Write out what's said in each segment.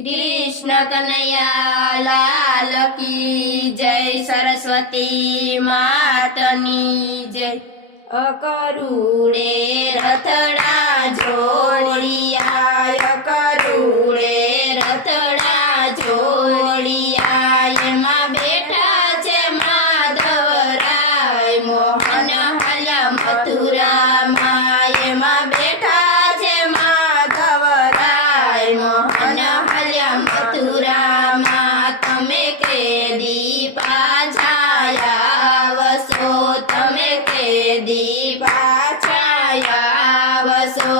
कृष्ण कन्हैया लाल की जय। सरस्वती मातनी जय। अकरूड़े रथड़ा जोड़िया, अकरूड़े रथड़ा जोड़िया, एमां बेठा छे माधवराय मोहन हाल्या मथुरामां, एमां बेठा छे माधवराय मोहन हाल्या मथुरामां। तमे केदी पाछा आवशो, तमे केदी पाछा आवशो,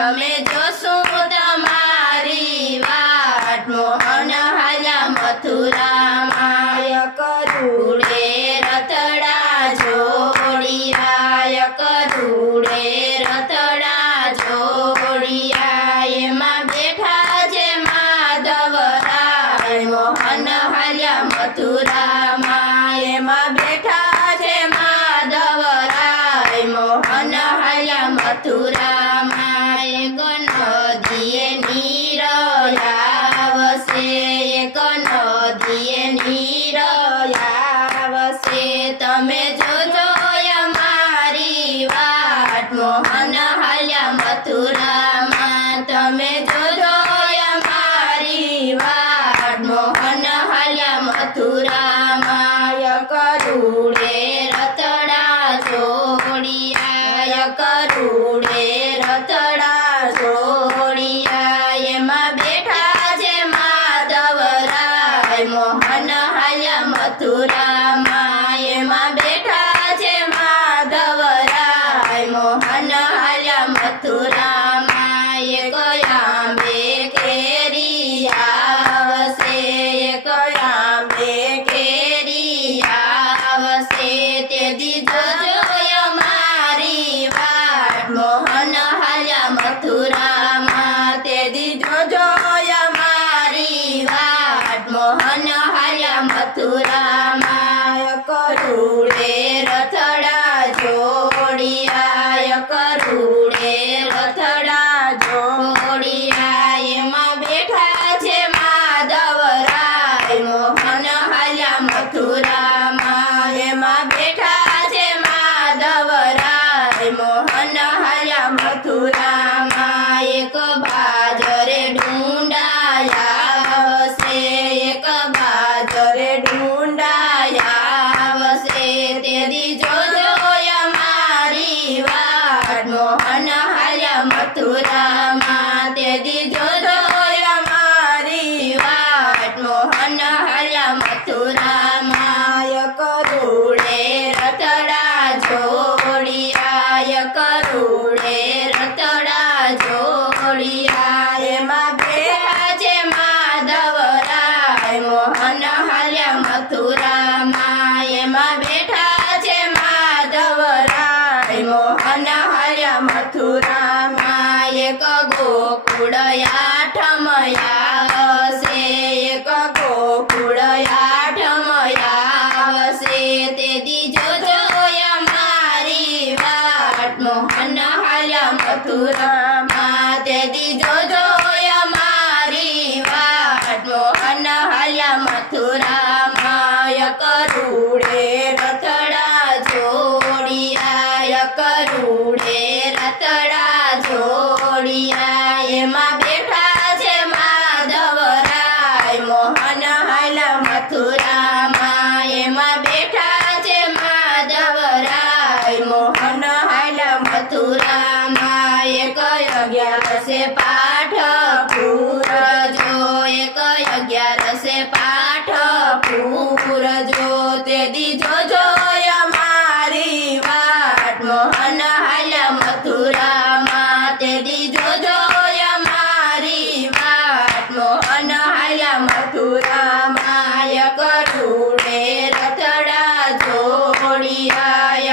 अमे जोशुं तमारी वाट मोहन हाल्या मथुरामां। अकरूड़े रथड़ा जोड़िया, अकरूड़े रथड़ा जोड़िया, एमां बेठा छे माधवराय मोहन हाल्या मथुरामां, एमां बेठा छे माधवराय मोहन हाल्या मथुरामां। एक नदीए नीर आवशे, एक नदीए नीर आवशे, तमे जोजो अमारी वाट मोहन हाल्या मथुरामां, तमे जोजो अमारी वाट मोहन हाल्या मथुरामां। अकरूड़े रथड़ा जोड़िया, अकरूड़े रथड़ा जोड़िया, एमां बेठा छे माधवराय मोहन हाल्या मथुरामां, एमां बेठा छे माधवराय मोहन हाल्या मथुरामां। एक आंबे केरी आवशे, एक आंबे केरी आवशे, तेदी जोजो अमारी वाट मोहन हाल्या मथुरामां, तेदी जोजो अमारी वाट मोहन हाल्या मथुरामां। अकरूड़े रथड़ा जोड़िया, अकरूड़े रथड़ा जोड़िया, एमां बेठा छे माधवराय मोहन हाल्या मथुरामां, एमां बेठा छे माधवराय मोहन हाल्या मथुरामां। एक बाजरे ढूंढाया आवशे, एक बाजरे ढूंढाया आवशे, तेदी जोजो अमारी वाट मोहन हाल्या मथुरामां, तेदी जोजो अमारी वाट मोहन हाल्या मथुरामां। अकरूड़े रथड़ा जोड़िया, अकरूड़े रथड़ा जोड़िया, एमां बेठा छे माधवराय मोहन हाल्या मथुरामां, एमां बेठा छे माधवराय मोहन हाल्या मथुरामां। एक गोकुळ आठम आवशे, एक गोकुळ आठम आवशे, तेदी जोजो अमारी वाट मोहन हाल्या मथुरामां, तेदी जोजो अमारी वाट मोहन हाल्या मथुरामां। अकरूड़े रथड़ा जोड़िया, अकरूड़े रथड़ा जोड़िया, एमां बेठा छे माधवराय मोहन हाल्या मथुरामां, एमां बेठा छे माधवराय मोहन हाल्या मथुरामां। एक 11 पाठ पूरजो, एक 11 पाठ पूरजो, तेदी जोजो अमारी वाट मोहन हाल्या मथुरामां, तेदी जोजो अमारी वाट मोहन हाल्या मथुरामां। अकरूड़े रथड़ा जोड़िया,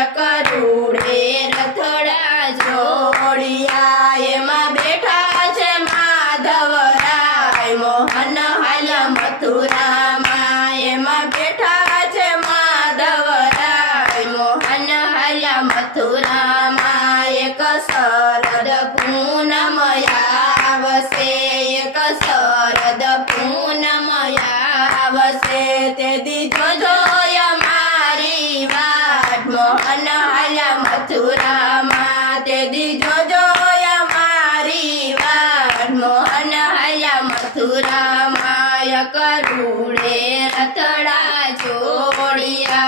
अकरूड़े रथड़ा जोड़िया, एमां बेठा छे माधवराय मोहन हाल्या मथुरामां, एमां बेठा छे माधवराय मोहन हाल्या मथुरामां। एक शरद पूनम आवशे, एक शरद મોહન હાલ્યા મથુરામાં તે દીજો જોયા મારી વાત મોહન હાલ્યા મથુરામાં કરુડે રથડા જોડિયા